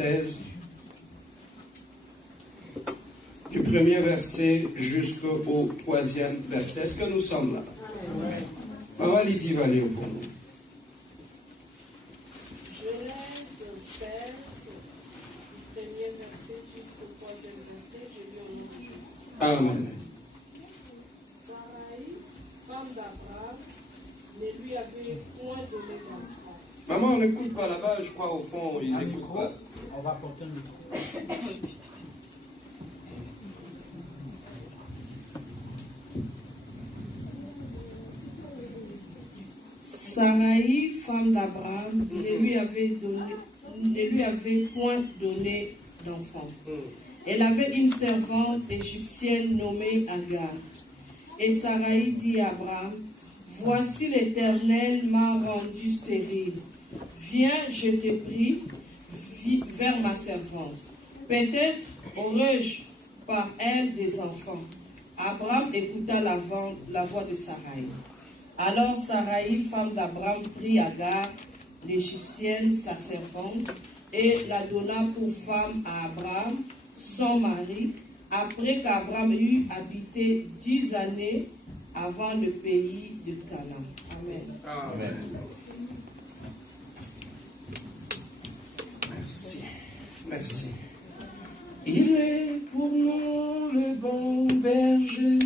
16, du premier verset jusqu'au 3e verset. Est-ce que nous sommes là? Maman Lydie va lire pour nous. Genèse 16, du premier verset jusqu'au 3e verset, je lis au nom de Jésus. Amen. Sarai, femme d'Abraham, ne lui avait point donné d'enfant. Maman, on n'écoute pas là-bas, je crois au fond, ils n'écoutent pas. On va porter un micro. Sarai, femme d'Abraham, ne lui avait point donné d'enfant. Elle avait une servante égyptienne nommée Agar. Et Sarai dit à Abraham, voici l'Éternel m'a rendu stérile. Viens, je te prie, vers ma servante. Peut-être aurais-je par elle des enfants. Abraham écouta la voix de Sarai. Alors Sarai, femme d'Abraham, prit Agar, l'Égyptienne, sa servante, et la donna pour femme à Abraham, son mari, après qu'Abraham eut habité 10 années avant le pays de Canaan. Amen. Amen. Merci. Merci. Il est pour nous le bon berger.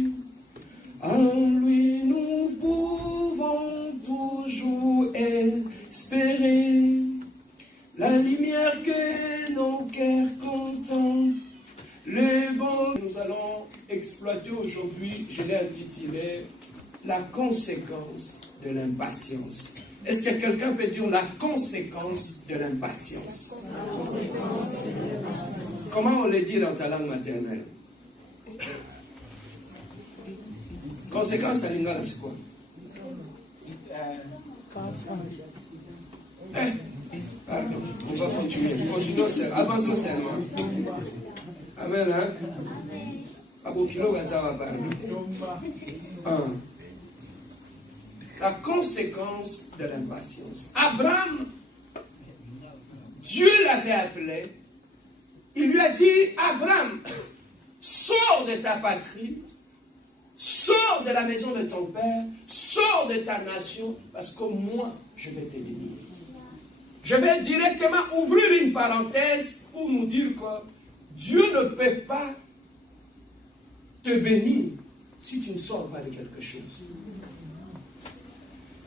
En lui nous pouvons toujours espérer la lumière que nos cœurs contemplent. Les bons. Nous allons exploiter aujourd'hui, je l'ai intitulé la conséquence de l'impatience. Est-ce que quelqu'un peut dire la conséquence de l'impatience? Comment on le dit dans ta langue maternelle? Conséquence à l'ingala, c'est quoi? Pardon, on va continuer. Continuons, avançons seulement. Amen, hein? La conséquence de l'impatience. Abraham, Dieu l'avait appelé. Il lui a dit, Abraham, sors de ta patrie, sors de la maison de ton père, sors de ta nation, parce que moi, je vais te bénir. Je vais directement ouvrir une parenthèse pour nous dire que Dieu ne peut pas te bénir si tu ne sors pas de quelque chose.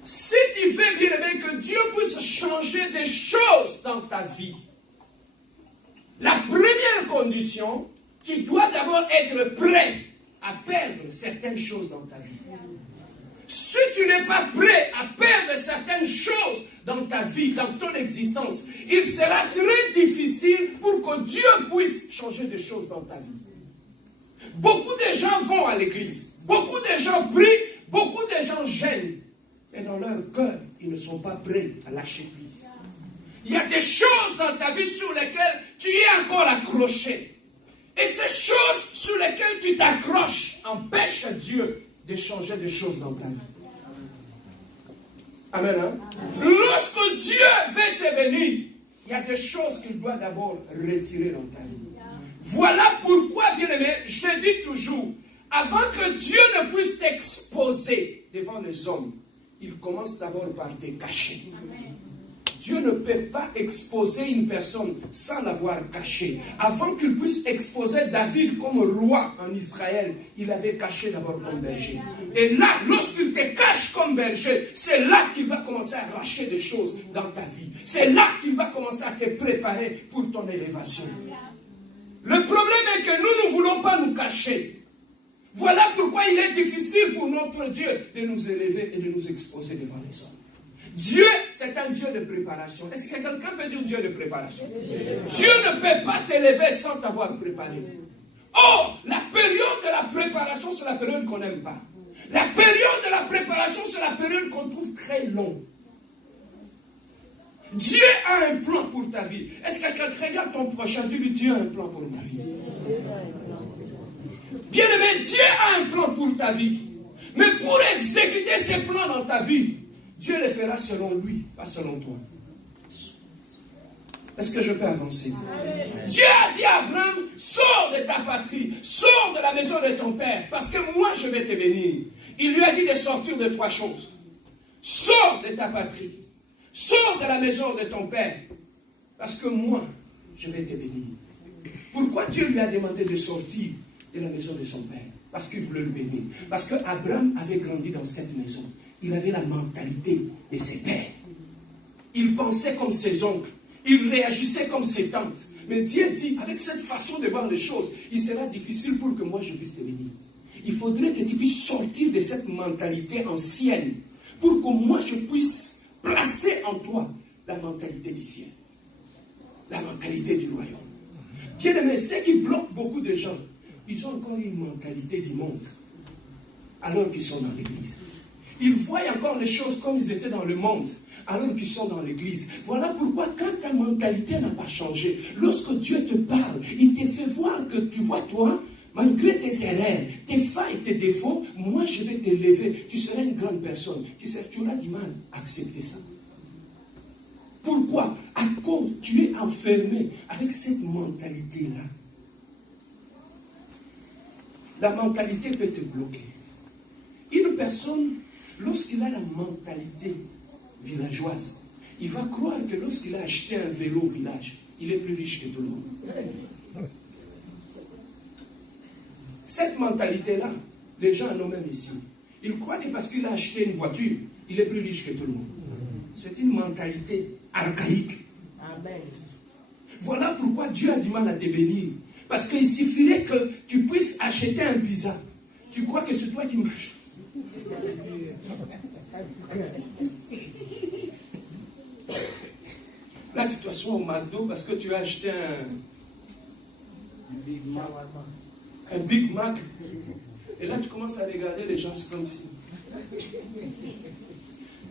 Si tu veux bien aimer que Dieu puisse changer des choses dans ta vie, la première condition, tu dois d'abord être prêt à perdre certaines choses dans ta vie. Si tu n'es pas prêt à perdre certaines choses dans ta vie, dans ton existence, il sera très difficile pour que Dieu puisse changer des choses dans ta vie. Beaucoup de gens vont à l'église, beaucoup de gens prient, beaucoup de gens gênent, mais dans leur cœur, ils ne sont pas prêts à lâcher prise. Il y a des choses dans ta vie sur lesquelles tu es encore accroché. Et ces choses sur lesquelles tu t'accroches empêchent Dieu de changer des choses dans ta vie. Amen. Hein? Lorsque Dieu veut te bénir, il y a des choses qu'il doit d'abord retirer dans ta vie. Voilà pourquoi, bien-aimé, je te dis toujours, avant que Dieu ne puisse t'exposer devant les hommes, il commence d'abord par te cacher. Dieu ne peut pas exposer une personne sans l'avoir caché. Avant qu'il puisse exposer David comme roi en Israël, il avait caché d'abord comme berger. Et là, lorsqu'il te cache comme berger, c'est là qu'il va commencer à arracher des choses dans ta vie. C'est là qu'il va commencer à te préparer pour ton élévation. Le problème est que nous ne voulons pas nous cacher. Voilà pourquoi il est difficile pour notre Dieu de nous élever et de nous exposer devant les hommes. Dieu, c'est un Dieu de préparation. Est-ce que quelqu'un peut dire Dieu de préparation? Dieu ne peut pas t'élever sans t'avoir préparé. Oh, la période de la préparation, c'est la période qu'on n'aime pas. La période de la préparation, c'est la période qu'on trouve très longue. Dieu a un plan pour ta vie. Est-ce que quelqu'un regarde ton prochain, dis-lui, Dieu a un plan pour ma vie. Bien-aimé, Dieu a un plan pour ta vie. Mais pour exécuter ses plans dans ta vie, Dieu le fera selon lui, pas selon toi. Est-ce que je peux avancer? Dieu a dit à Abraham, sors de ta patrie, sors de la maison de ton père, parce que moi je vais te bénir. Il lui a dit de sortir de 3 choses. Sors de ta patrie, sors de la maison de ton père, parce que moi je vais te bénir. Pourquoi Dieu lui a demandé de sortir de la maison de son père? Parce qu'il voulait le bénir. Parce qu'Abraham avait grandi dans cette maison. Il avait la mentalité de ses pères. Il pensait comme ses oncles. Il réagissait comme ses tantes. Mais Dieu dit, avec cette façon de voir les choses, il sera difficile pour que moi je puisse te bénir. Il faudrait que tu puisses sortir de cette mentalité ancienne pour que moi je puisse placer en toi la mentalité du ciel. La mentalité du royaume. Bien aimé, ce qui bloque beaucoup de gens, ils ont encore une mentalité du monde, alors qu'ils sont dans l'église. Ils voient encore les choses comme ils étaient dans le monde, alors qu'ils sont dans l'église. Voilà pourquoi quand ta mentalité n'a pas changé, lorsque Dieu te parle, il te fait voir que tu vois toi, malgré tes erreurs, tes failles, tes défauts, moi je vais t'élever, tu seras une grande personne. Tu auras du mal à accepter ça. Pourquoi? À cause tu es enfermé avec cette mentalité-là. La mentalité peut te bloquer. Une personne, lorsqu'il a la mentalité villageoise, il va croire que lorsqu'il a acheté un vélo au village, il est plus riche que tout le monde. Cette mentalité-là, les gens en ont même ici. Ils croient que parce qu'il a acheté une voiture, il est plus riche que tout le monde. C'est une mentalité archaïque. Amen. Voilà pourquoi Dieu a du mal à te bénir. Parce qu'il suffirait que tu puisses acheter un pizza. Tu crois que c'est toi qui manges. Là, tu t'assois au McDo parce que tu as acheté un Big Mac. Et là, tu commences à regarder les gens comme si.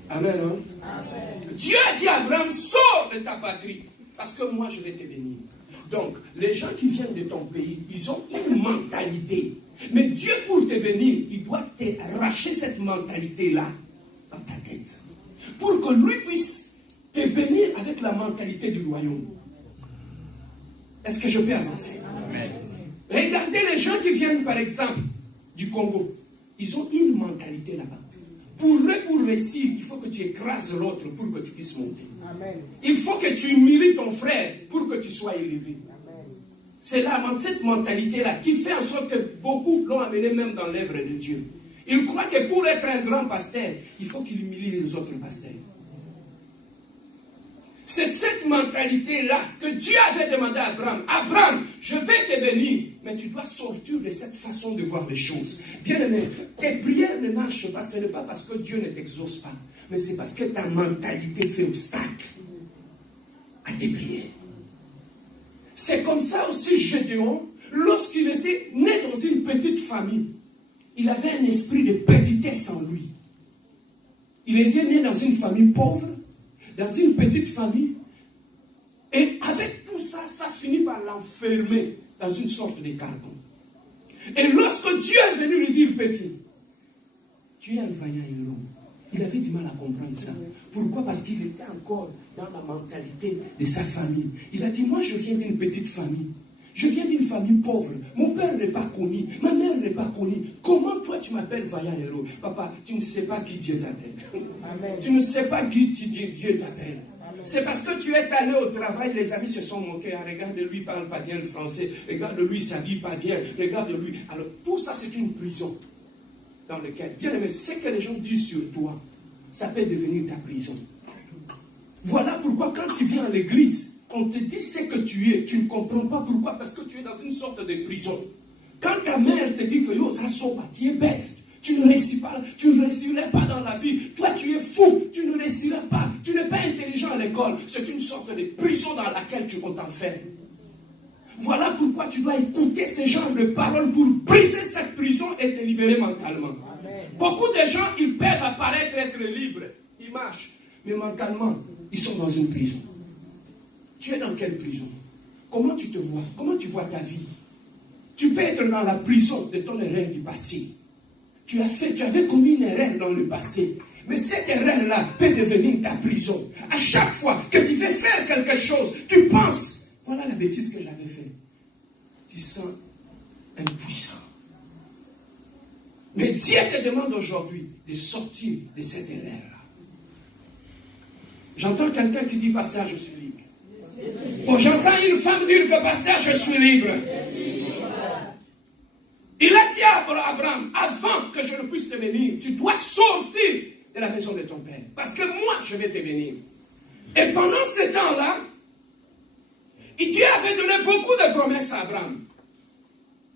Amen, hein? Amen. Dieu a dit à Abraham, sors de ta patrie, parce que moi, je vais te bénir. Donc, les gens qui viennent de ton pays, ils ont une mentalité. Mais Dieu, pour te bénir, il doit t'arracher cette mentalité-là dans ta tête. Pour que lui puisse te bénir avec la mentalité du royaume. Est-ce que je peux avancer? Amen. Regardez les gens qui viennent, par exemple, du Congo. Ils ont une mentalité là-bas. Pour réussir, il faut que tu écrases l'autre pour que tu puisses monter. Amen. Il faut que tu humilies ton frère pour que tu sois élevé. Amen. C'est cette mentalité-là qui fait en sorte que beaucoup l'ont amené même dans l'œuvre de Dieu. Ils croient que pour être un grand pasteur, il faut qu'il humilie les autres pasteurs. C'est cette mentalité-là que Dieu avait demandé à Abraham. Abraham, je vais te bénir, mais tu dois sortir de cette façon de voir les choses. Bien aimé, tes prières ne marchent pas. Ce n'est pas parce que Dieu ne t'exauce pas, mais c'est parce que ta mentalité fait obstacle à tes prières. C'est comme ça aussi Gédéon, lorsqu'il était né dans une petite famille, il avait un esprit de petitesse en lui. Il était né dans une famille pauvre, dans une petite famille, et avec tout ça, ça finit par l'enfermer dans une sorte de carcan. Et lorsque Dieu est venu lui dire, petit, tu es un vaillant héros. Il avait du mal à comprendre ça. Pourquoi? Parce qu'il était encore dans la mentalité de sa famille. Il a dit, moi je viens d'une petite famille. Je viens d'une famille pauvre. Mon père n'est pas connu. Ma mère n'est pas connue. Comment toi tu m'appelles vaillant héros? Papa, tu ne sais pas qui Dieu t'appelle. Amen. Tu ne sais pas qui Dieu t'appelle. C'est parce que tu es allé au travail, les amis se sont moqués. Ah, regarde, lui, il ne parle pas bien le français. Regarde, lui, il ne s'habille pas bien. Regarde, lui. Alors, tout ça, c'est une prison dans laquelle, bien aimé, ce que les gens disent sur toi, ça peut devenir ta prison. Voilà pourquoi, quand tu viens à l'église, on te dit ce que tu es, tu ne comprends pas pourquoi, parce que tu es dans une sorte de prison. Quand ta mère te dit que yo, ça sort pas, tu es bête, tu ne réussiras pas dans la vie, toi tu es fou, tu ne réussiras pas, tu n'es pas intelligent à l'école, c'est une sorte de prison dans laquelle tu t'enfermes. Voilà pourquoi tu dois écouter ce genre de paroles pour briser cette prison et te libérer mentalement. Amen. Beaucoup de gens, ils peuvent apparaître être libres, ils marchent, mais mentalement, ils sont dans une prison. Tu es dans quelle prison? Comment tu te vois? Comment tu vois ta vie? Tu peux être dans la prison de ton erreur du passé. Tu avais commis une erreur dans le passé. Mais cette erreur-là peut devenir ta prison. À chaque fois que tu veux faire quelque chose, tu penses, voilà la bêtise que j'avais faite. Tu sens impuissant. Mais Dieu te demande aujourd'hui de sortir de cette erreur-là. J'entends quelqu'un qui dit, pasteur, je suis libre. Oh, j'entends une femme dire que, pasteur, je suis libre. Il a dit à Abraham, avant que je ne puisse te bénir, tu dois sortir de la maison de ton père. Parce que moi, je vais te bénir. Et pendant ce temps-là, Dieu avait donné beaucoup de promesses à Abraham.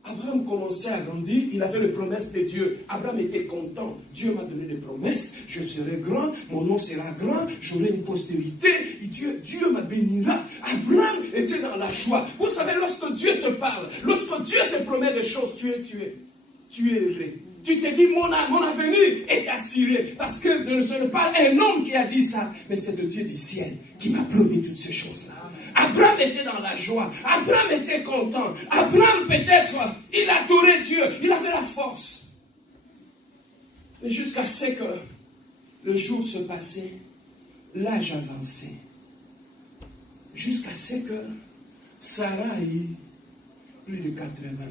Abraham commençait à grandir, il avait les promesses de Dieu. Abraham était content. Dieu m'a donné des promesses, je serai grand, mon nom sera grand, j'aurai une postérité, et Dieu me bénira. Abraham était dans la joie. Vous savez, lorsque Dieu te parle, lorsque Dieu te promet des choses, tu es heureux. Tu te dis, mon avenir est assuré. Parce que ce n'est pas un homme qui a dit ça, mais c'est le Dieu du ciel qui m'a promis toutes ces choses-là. Abraham était dans la joie. Abraham était content. Abraham, peut-être, il adorait Dieu. Il avait la force. Mais jusqu'à ce que le jour se passait, l'âge avançait. Jusqu'à ce que Sarah ait plus de 80 ans.